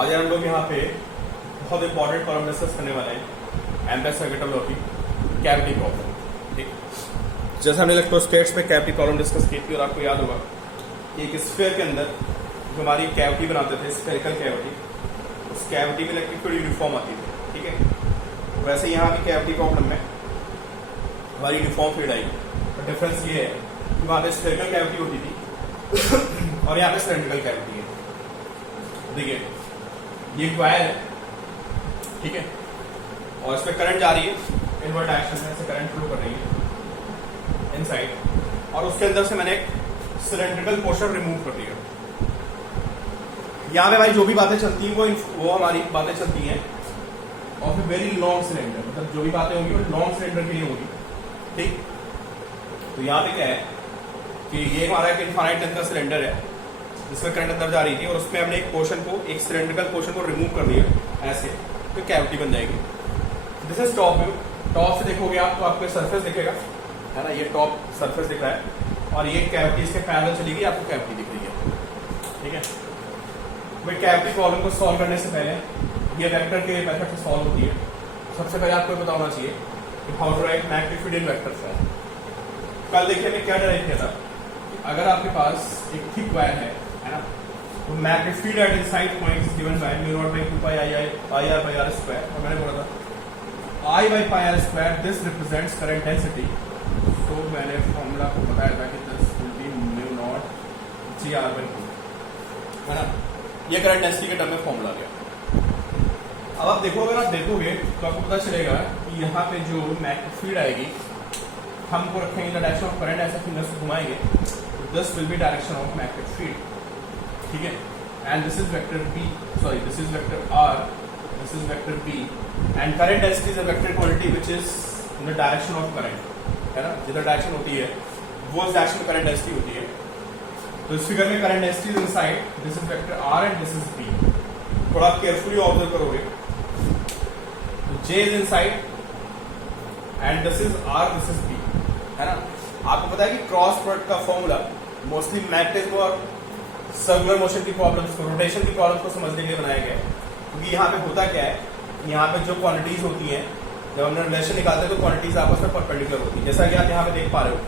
आज हम लोग यहाँ पे बहुत इंपॉर्टेंट प्रॉब्लम डिस्कस करने वाले हैं एमपीएस सर्किट लॉ की कैविटी प्रॉब्लम। ठीक, जैसे हमने इलेक्ट्रोस्टैटिक्स में कैविटी प्रॉब्लम डिस्कस की थी और आपको याद होगा कि एक स्फीयर के अंदर जो हमारी कैविटी बनाते थे स्फेरिकल कैविटी, उस कैविटी में इलेक्ट्रिक फील्ड यूनिफॉर्म आती थी। ठीक है, वैसे यहाँ भी कैविटी प्रॉब्लम में हमारी यूनिफॉर्म फील्ड आई, तो डिफरेंस ये है कि वहाँ पे स्फेरिकल कैविटी होती थी और यहाँ पे सिलेंड्रिकल कैविटी है। देखिए ये वायर है, ठीक है, और इसमें करंट जा रही है इनवर्ट डायरेक्शन में, ऐसे करंट फ्लो कर रही है इनसाइड, और उसके अंदर से मैंने एक सिलेंड्रिकल पोर्शन रिमूव कर दिया। यहाँ पे भाई जो भी बातें चलती हैं वो हमारी बातें चलती हैं और फिर वेरी लॉन्ग सिलेंडर, मतलब जो भी बातें होंगी वो लॉन्ग सिलेंडर के लिए होगी। ठीक, तो यहाँ पे क्या है कि ये हमारा एक इनफाइनाइट लेंथ का सिलेंडर है जिसमें करंट अंदर जा रही थी और उसमें हमने एक पोर्शन को, एक सिलेंड्रिकल पोर्शन को रिमूव कर दिया ऐसे, तो कैविटी बन जाएगी। This is top view. Top से देखोगे आप तो आपको सरफेस दिखेगा, है ना, ये टॉप सरफेस दिख रहा है और ये कैविटी इसके पैरेलल चली गई, आपको कैविटी दिख रही है। ठीक है, भाई कैविटी प्रॉब्लम को सॉल्व करने से पहले ये वेक्टर के मेथड से सॉल्व होती है। सबसे पहले आपको पता होना चाहिए कि how to write magnetic field in vector form. कल देखिए मैं क्या डिराइव किया था, अगर आपके पास एक थिक वायर है ना, तो magnetic field at inside point is given by mu not by 2 pi I R by R square, और मैंने बोला था I by pi R square this represents current density. तो मैंने फॉर्मूला को बताया था कि this will be mu not G R by 2, है ना, ये करंट डेंसिटी के टर्म में फॉर्मूला गया। अब आप देखोगे ना, देखोगे तो आपको पता चलेगा कि यहाँ पे जो मैग्नेटिक फील्ड आएगी हमको रखेंगे द डायरेक्शन ऑफ करंट, ऐसा फिंगर्स को घुमाएंगे तो this will be direction of magnetic field. ठीक है, and this is vector B, sorry this is vector R, this is vector B, and current density is a vector quantity which is in the direction of current, है ना, जिधर direction होती है वो उस direction में करंट डेंसिटी होती है। तो इस फिगर में current density is inside, this is vector R and this is B. थोड़ा आप केयरफुली ऑब्जर्व करोगे तो J is inside and this is R, this is B, है ना। आपको पता है कि क्रॉस प्रोडक्ट का फॉर्मूला मोस्टली मैग्नेटिज्म और सर्कुलर मोशन की प्रॉब्लम्स को, रोटेशन की प्रॉब्लम्स को समझने के लिए बनाया गया है। क्योंकि यहाँ पे होता क्या है, यहाँ पे जो क्वांटिटीज होती हैं जब हम रिलेशन निकालते हैं तो क्वांटिटीज आपस में परपेंडिकुलर होती है। जैसा कि आप यहाँ पे देख पा रहे हो,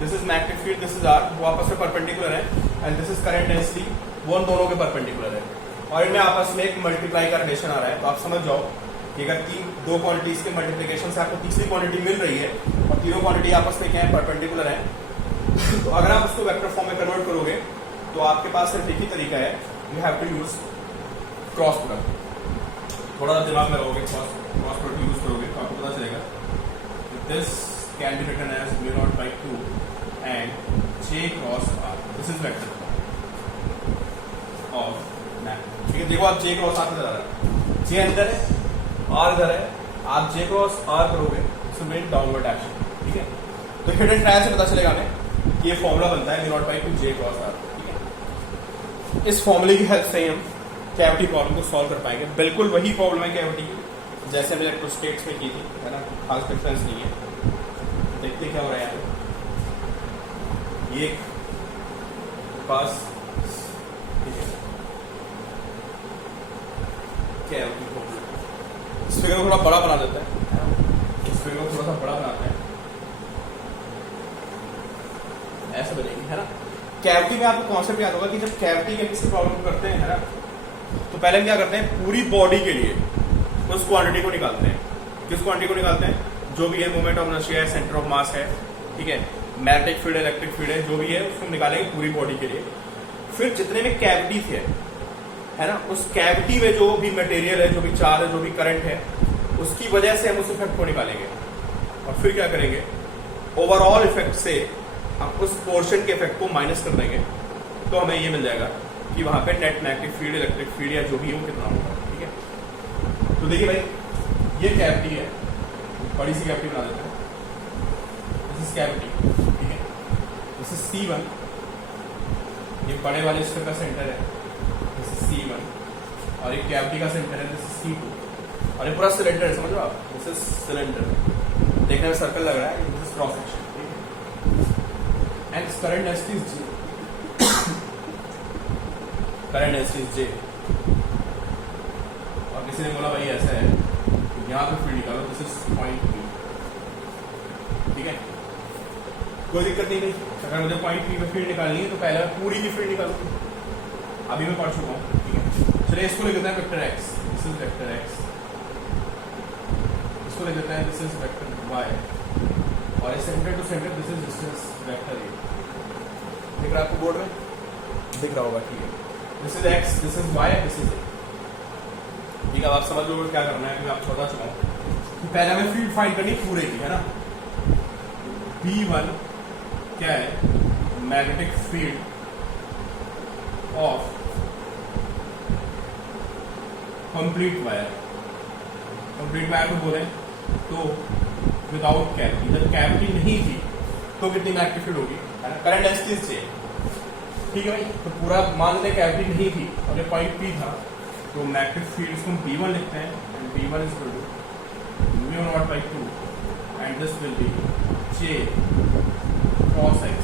this is magnetic field, this is R, वो आपस में परपेंडिकुलर है, and this is current density, वो उन दोनों के परपेंडिकुलर है और इनमें आपस में एक मल्टीप्लाई का रिलेशन आ रहा है। तो आप समझ जाओ कि अगर दो क्वांटिटीज के मल्टीप्लिकेशन से आपको तीसरी क्वांटिटी मिल रही है और तीनों क्वांटिटी आपस में क्या है, परपेंडिकुलर है, तो अगर आप उसको वेक्टर फॉर्म में कन्वर्ट करोगे तो आपके पास सिर्फ एक ही तरीका है, you have to use cross product. थोड़ा दिमाग में रहोगे, क्रॉस प्रोडक्ट यूज करोगे तो आपको पता चलेगा this can be written as mu not by 2 and J cross R, this is vector of magnet. ठीक है, देखो आप जे क्रॉस आर नजर आ रहा है, जे अंदर है आर इधर है, आप जे क्रॉस आर करोगे सो मीन डाउनवर्ड एक्शन। ठीक है, तो हिडन ट्रायल से पता चलेगा हमें कि ये फॉर्मूला बनता है mu not by 2 J cross R. इस फॉर्मूले की हेल्प से ही हम कैविटी प्रॉब्लम को सॉल्व कर पाएंगे। बिल्कुल वही प्रॉब्लम है कैविटी की जैसे हमने इलेक्ट्रोस्टैटिक्स में की थी, है ना, खास डिफरेंस नहीं है। देखते क्या हो रहा है यहाँ पे, ये पास, ठीक है, कैविटी प्रॉब्लम इस फिगर को थोड़ा बड़ा बना देता है, इस फिगर को थोड़ा सा बड़ा बनाते हैं, ऐसा बनेगी, है ना। कैविटी में आपको कॉन्सेप्ट याद होगा कि जब कैविटी के किसी प्रॉब्लम को करते हैं, है ना, तो पहले हम क्या करते हैं, पूरी बॉडी के लिए उस क्वांटिटी को निकालते हैं। किस क्वांटिटी को निकालते हैं, जो भी है, मोमेंट ऑफ इनर्शिया है, सेंटर ऑफ मास है, ठीक है, मैग्नेटिक फील्ड, इलेक्ट्रिक फील्ड है, जो भी है उसको निकालेंगे पूरी बॉडी के लिए। फिर जितने में कैविटीज है ना, उस कैविटी में जो भी मटेरियल है, जो भी चार्ज है, जो भी करंट है, उसकी वजह से हम उस इफेक्ट को निकालेंगे और फिर क्या करेंगे, ओवरऑल इफेक्ट से हम उस पोर्शन के इफेक्ट को माइनस कर देंगे, तो हमें ये मिल जाएगा कि वहां पे net magnetic field, electric field या जो भी है वो कितना होगा। ठीक है, तो देखिए भाई ये कैविटी है, बड़ी सी कैविटी बना देते हैं, दिस इज कैविटी, ठीक है, दिस इज C1, ये बड़े वाले स्फीयर का सेंटर है, दिस इज C1, और ये कैविटी का सेंटर है, दिस इज C2, और ये पूरा सिलेंडर है, समझ लो आप, दिस इज सिलेंडर, देखने में सर्कल लग रहा है, this is cross section, and its current density is G. Current density is J. किसी ने बोला भाई ऐसा है, तो यहाँ पे फील्ड निकालो, दिस इज पॉइंट पी, ठीक है, कोई दिक्कत नहीं गई। अगर मुझे पॉइंट पी पे फील्ड निकालनी है तो पहले मैं पूरी की फील्ड निकालूँ, अभी मैं पढ़ चुका हूँ, ठीक है। चलिए इसको लिख देते हैं vector X, this is vector X, इसको लिख देते हैं दिस इज वेक्टर वाई, और centre to centre this is distance vector A. दिख रहा है आपको बोर्ड में? दिख रहा होगा, ठीक है। This is X, this is Y, this is A, ठीक है। अब आप समझ लो क्या करना है, मैं आपको बता चुका हूँ। पहले हमें फील्ड फाइंड करनी पूरे की, है ना। B1 क्या है? Magnetic field of complete wire. Complete wire को बोले तो विदाउट कैविटी, जब कैविटी नहीं थी तो कितनी मैग्नेटिक फील्ड होगी, है ना। करंट डेंसिटी से, ठीक है भाई। तो पूरा मान लेते कैविटी नहीं थी और ये पॉइंट P था, तो मैग्नेटिक फील्ड को B1 लिखते हैं, and B1 is equal to μ0/2 and this will be J cos x।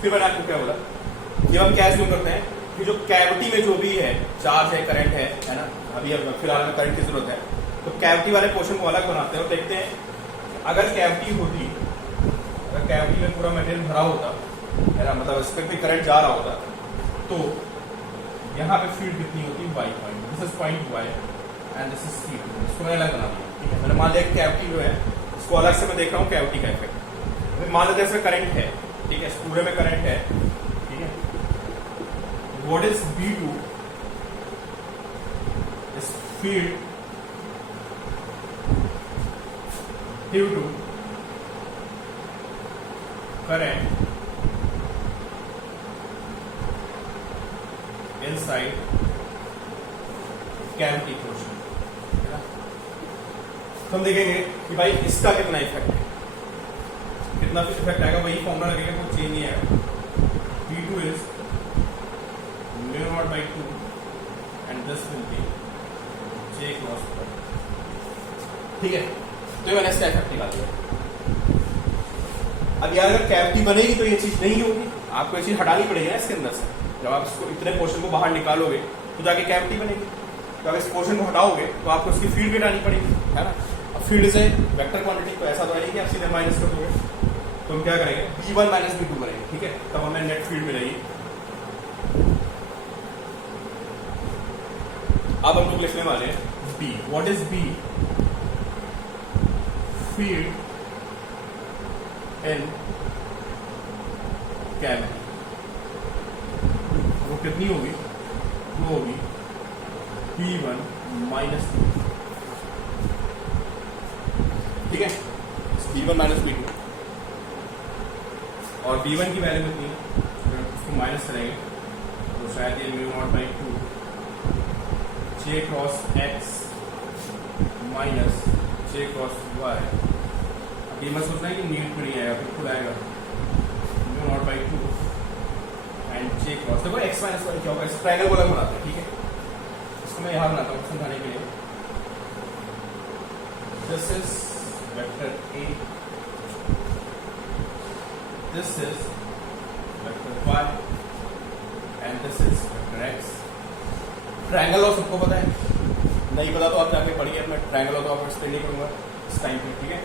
फिर मैंने आपको क्या बोला कि हम क्या assume करते हैं कि जो कैविटी में जो भी है, चार्ज है, करंट है ना। अभी अब फिलहाल में करंट की जरूरत है, तो कैविटी वाले पोर्शन को अलग बनाते हैं और देखते हैं अगर कैविटी होती, अगर कैविटी में पूरा मटेरियल भरा होता है ना, मतलब इस पर भी करंट जा रहा होता, तो यहाँ पे फील्ड कितनी होती, y point, this is point y and this is C2। इसको मैंने अलग बना दिया, ठीक है। मैंने मान लिया कैविटी जो है इसको अलग से मैं देख रहा हूँ कैविटी का इफेक्ट। मान लेते हैं इसमें करंट है, ठीक है, इस पूरे में करंट है, ठीक है। व्हाट इज B2 इस field due to current inside cavity portion, है ना। तो हम देखेंगे कि भाई इसका कितना इफेक्ट है, कितना इफेक्ट आएगा, वही फॉर्मूला लगेगा, कोई चेंज नहीं आएगा। B2 is μ0/2 and this will be J cross y, ठीक है। तो मैंने इसका इफेक्ट निकाल दिया। अब यार अगर कैविटी बनेगी तो ये चीज नहीं होगी, आपको ये चीज हटानी पड़ेगी ना इसके अंदर से। जब आप इसको इतने पोर्शन को बाहर निकालोगे तो जाके कैविटी बनेगी, तो अगर इस पोर्शन को हटाओगे तो आपको इसकी फील्ड भी हटानी पड़ेगी, है ना। अब फील्ड से वेक्टर क्वांटिटी, तो ऐसा तो नहीं कि आप सीधे माइनस कर दोगे, तो हम क्या करेंगे, B1 माइनस B2 करेंगे, ठीक है। तब हमें नेट फील्ड मिलेगी। अब हम लोग लिखने वाले हैं B। What is B? Field in cavity, वो कितनी होगी, वो होगी B1 माइनस B2, ठीक है। B1 माइनस B2, और B1 की वैल्यू कितनी है, उसको माइनस करेंगे तो शायद ये μ0/2 J cross x minus J cross y। अब ये मत सोचना है कि नीट में नहीं आएगा, बिल्कुल आएगा, μ0/2 एंड J क्रॉस। देखो x माइनस y क्या होगा, इस ट्रायंगल को अलग बनाते हैं, ठीक है। इसको मैं यहाँ बनाता हूँ समझाने के लिए। This is vector A, this is vector y and this is vector x। Triangle law सबको पता है, नहीं पता तो आप जाके पढ़िए, मैं ट्रायंगल लॉ तो आपको एक्सप्लेन नहीं करूंगा इस टाइम पे, ठीक है।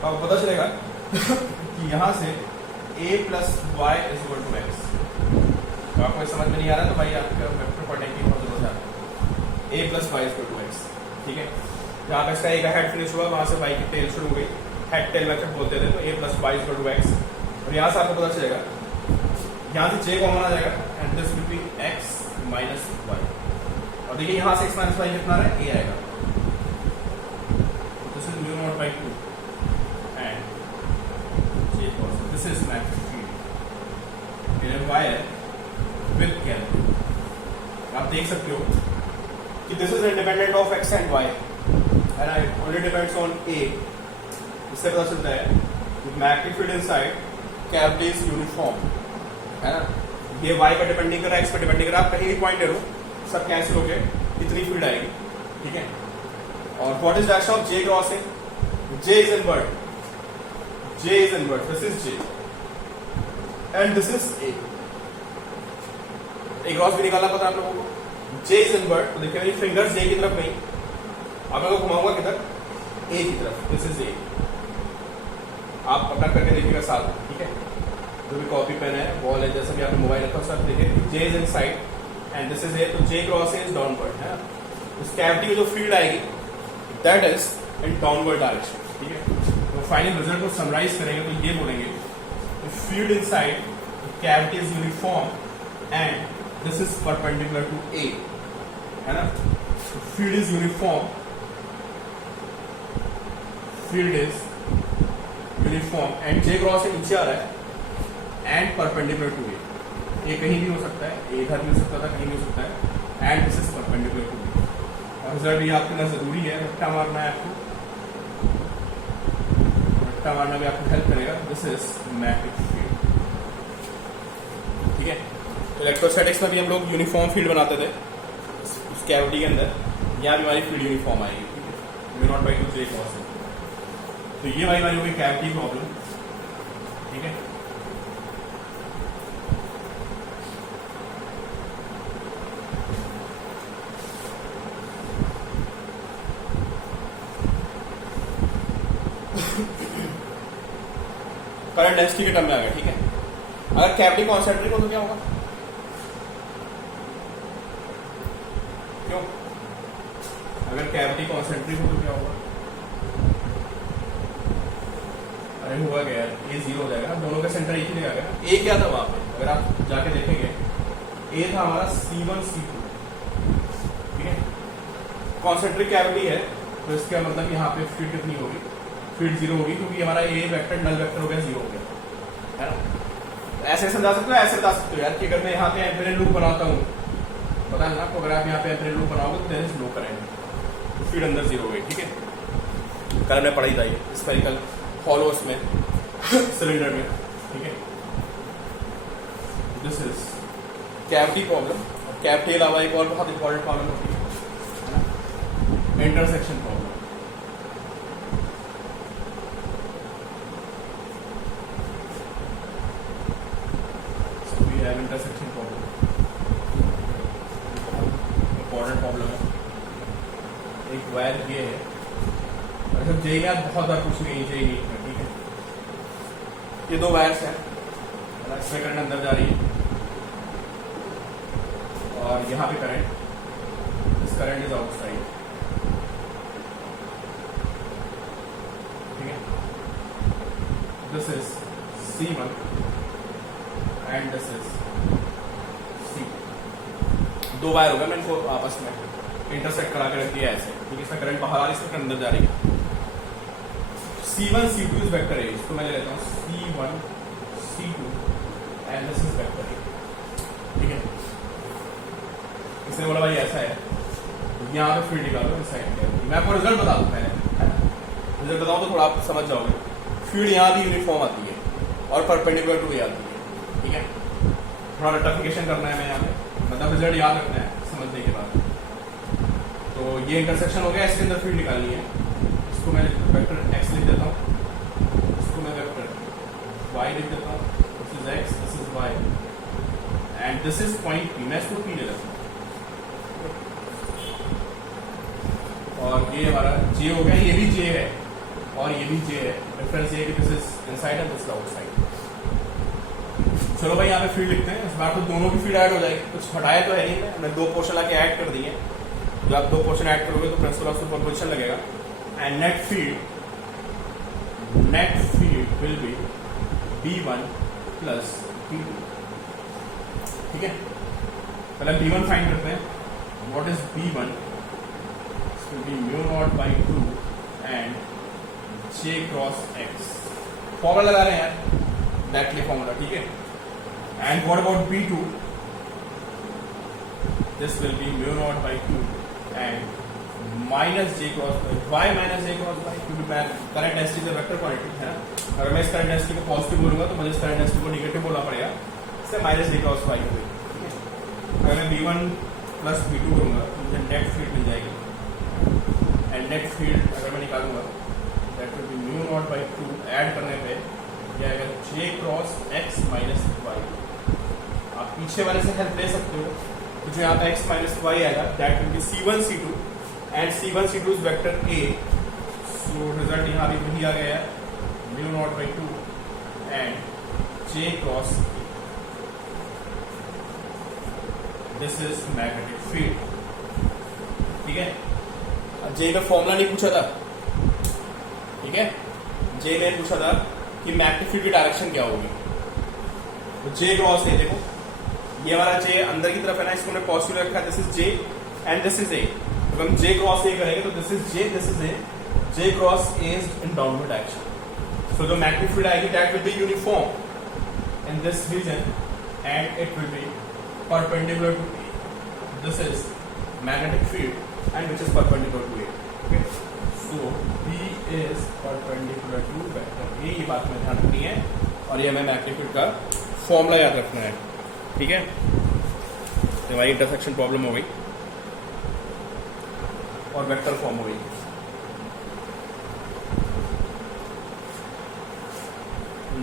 तो आपको पता चलेगा कि यहाँ से a plus y is equal to x। तो आपको समझ में नहीं आ रहा तो भाई आपको वेक्टर पढ़ने की बहुत जरूरत है। a plus y is equal to x, ठीक है। जहाँ पे इसका a का हेड फिनिश हुआ, वहां से y की टेल शुरू हो गई, हेड टेल मेथड बोलते थे, तो a plus y is equal to x। और यहाँ से आपको पता चलेगा, यहाँ से j कॉमन आ जाएगा and this will B x minus y। और देखिए यहाँ से x माइनस y कितना है, a आएगा, this is μ0/2 and J cross, this is magnetic field in a wire with cavity। आप देख सकते हो कि this is independent of x and y, है ना, it only depends on a। इससे पता चलता है कि magnetic field inside cavity is uniform, है ना। ये y पर डिपेंड नहीं कर रहा है, x पर डिपेंड नहीं कर रहा, आप कहीं भी पॉइंट ले लो, सब कैंसिल हो गए, इतनी फील्ड आएगी, ठीक है। और what is direction of J cross है, J is invert, J is invert, this is J and this is A। एक क्रॉस भी निकालना पता है आप लोगों को, जे इज इनवर्ट, तो देखिए मेरी फिंगर्स जे की तरफ गई, अब मैं घुमाऊंगा किधर, ए की तरफ, दिस इज ए। आप अपना करके देखिएगा साथ में, ठीक है। जो भी कॉपी पेन है, बॉल है, जैसे भी आपने मोबाइल रखा सब देखिए, J is inside and this is A, तो J cross A is downward, है ना। उस कैविटी में जो फील्ड आएगी that is in downward direction, ठीक है। तो फाइनल रिजल्ट को समराइज करेंगे तो ये बोलेंगे field inside cavity is uniform and this is perpendicular to A, है ना। Field is uniform, field is uniform and J cross से नीचे आ रहा है and perpendicular to A. A कहीं भी हो सकता है, ए इधर भी हो सकता था, कहीं भी हो सकता है, and this is perpendicular to A. और रिजल्ट ये आपके लिए जरूरी है, रट्टा मारना है आपको, रट्टा मारना भी आपको हेल्प करेगा। दिस इज मैग्नेटिक फील्ड, ठीक है। इलेक्ट्रोस्टैटिक्स में भी हम लोग यूनिफॉर्म फील्ड बनाते थे उस कैविटी के अंदर, यहाँ भी हमारी फील्ड यूनिफॉर्म आएगी, ठीक है, mu not by two J cross. तो ये भाई हमारी होगी कैविटी प्रॉब्लम, ठीक है। करंट डेंसिटी के टर्म में आ गया, ठीक है। अगर कैविटी कॉन्सेंट्रिक हो तो क्या होगा, क्यों, अगर कैविटी कॉन्सेंट्रिक हो तो क्या होगा, अरे हुआ क्या यार, ए जीरो हो जाएगा ना, दोनों का सेंटर एक ही जगह आ गया। ए क्या था वहां पे, अगर आप जाके देखेंगे, ए था हमारा C1 C2, ठीक है। कॉन्सेंट्रिक कैविटी है तो इसका मतलब यहाँ पे फील्ड कितनी होगी, फील्ड जीरो होगी, क्योंकि हमारा ए वेक्टर नल वेक्टर हो गया, जीरो हो गया, है ना। ऐसे समझा सकते हो, ऐसे बता सकते हो यार कि अगर मैं यहाँ पे एम्पेरियल लूप बनाता हूँ, पता है ना आपको, अगर आप यहाँ पे एम्पेरियल लूप बनाओगे तो there is no current, field अंदर जीरो हो गई, ठीक है। कल में पढ़ाई था ये स्फेरिकल हॉलो में सिलेंडर में, ठीक है। This is cavity problem. Cavity के अलावा एक और बहुत इंपॉर्टेंट प्रॉब्लम होती है, intersection problem. Intersection problem important problem है। एक वायर ये है, मतलब जेई में आप बहुत बार पूछेंगे, जेई नीट में, ठीक है। ये दो वायर्स हैं, इसमें करंट अंदर जा रही है और यहाँ पे current, this current is outside, ठीक है। This is C1 and this is C2। दो वायर होगा, मैं इनको आपस में इंटरसेक्ट करा के रख दिया ऐसे, ठीक है। इसमें करंट बाहर आ रही है, इसमें करंट अंदर जा रही है। C1 C2 is vector A, इसको मैं ले लेता हूँ C1 C2 and this is vector A, ठीक है। इसने बोला भाई ऐसा है, यहाँ पे फील्ड निकालो इस साइड पे। मैं आपको रिजल्ट बता दूं पहले, रिजल्ट बताऊं तो थोड़ा आप समझ जाओगे। फील्ड यहाँ भी यूनिफॉर्म आती है और परपेंडिकुलर टू ए आती है, ठीक है। थोड़ा रेक्टिफिकेशन करना है मैं यहाँ पे, मतलब रिजल्ट याद रखना है समझने के बाद। तो ये इंटरसेक्शन हो गया, इसके अंदर फील्ड निकालनी है। इसको मैं वेक्टर एक्स लिख देता हूँ, इसको मैं वेक्टर वाई लिख देता हूँ, this is X, this is Y and this is point P, मैं इसको पी ले लेता हूँ। और ये हमारा जे हो गया, ये भी जे है और ये भी जे है, डिफरेंस ये है कि this is inside and this is outside. चलो भाई यहाँ पे फील्ड लिखते हैं, इस बार तो दोनों की फील्ड ऐड हो जाएगी, कुछ हटाया तो है नहीं, मैंने दो पोर्शन आके ऐड कर दिए। जब आप दो पोर्शन ऐड करोगे तो प्रिंसिपल ऑफ सुपरपोजिशन लगेगा and net field will be B1 plus B2, ठीक है। पहले B1 फाइंड करते हैं, what is B1, will be mu naught by 2 and j cross x। Formula लगा रहे हैं यार, डायरेक्टली फॉर्मूला, ठीक है। And what about B2, this will B mu naught by 2 and minus j cross y, why minus j cross y, क्योंकि current density is a vector quantity, है ना। अगर मैं इस करंट डेंसिटी को पॉजिटिव बोलूंगा तो मुझे इस करंट डेंसिटी को नेगेटिव बोलना पड़ेगा, इससे माइनस j cross y हो गई, ठीक है। अगर मैं B1 प्लस B2 करूंगा तो मुझे नेट फील्ड मिल जाएगी, एंड नेट फील्ड अगर मैं निकालूंगा that will B mu naught by 2, add करने पे यह आएगा j cross x minus y। आप पीछे वाले से हेल्प ले सकते हो, तो जो यहाँ पे x माइनस वाई आएगा that will B C1 C2 and C1 C2 is vector A। So result यहाँ भी वही आ गया है mu not by 2 and J cross this is magnetic field. ठीक है, J में फॉर्मूला नहीं पूछा था, ठीक है, J में पूछा था कि मैग्नेटिक फील्ड की डायरेक्शन क्या होगी। तो J क्रॉस A, देखो ये हमारा J अंदर की तरफ है ना, इसको हमने पॉजिटिव रखा है, this is J and this is A। तो हम J क्रॉस A करेंगे तो this is J, this is A, J cross A is in downward direction. So जो मैग्नेटिक फील्ड आएगी that will be uniform in this region and it will be perpendicular to A। This is magnetic field and which is perpendicular to A। Okay, so B is perpendicular to vector A, ये बात में ध्यान रखनी है और ये हमें magnetic field का फॉर्मूला याद रखना है। ठीक है, तो हमारी इंटरसेक्शन प्रॉब्लम हो गई और वेक्टर फॉर्म हो गई।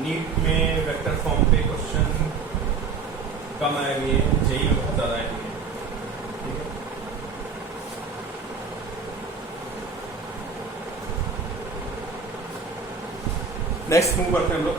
नीट में वेक्टर फॉर्म पे क्वेश्चन कम आएंगे, जेई में बहुत ज्यादा आएंगे। ठीक है, नेक्स्ट मूव करते हैं हम लोग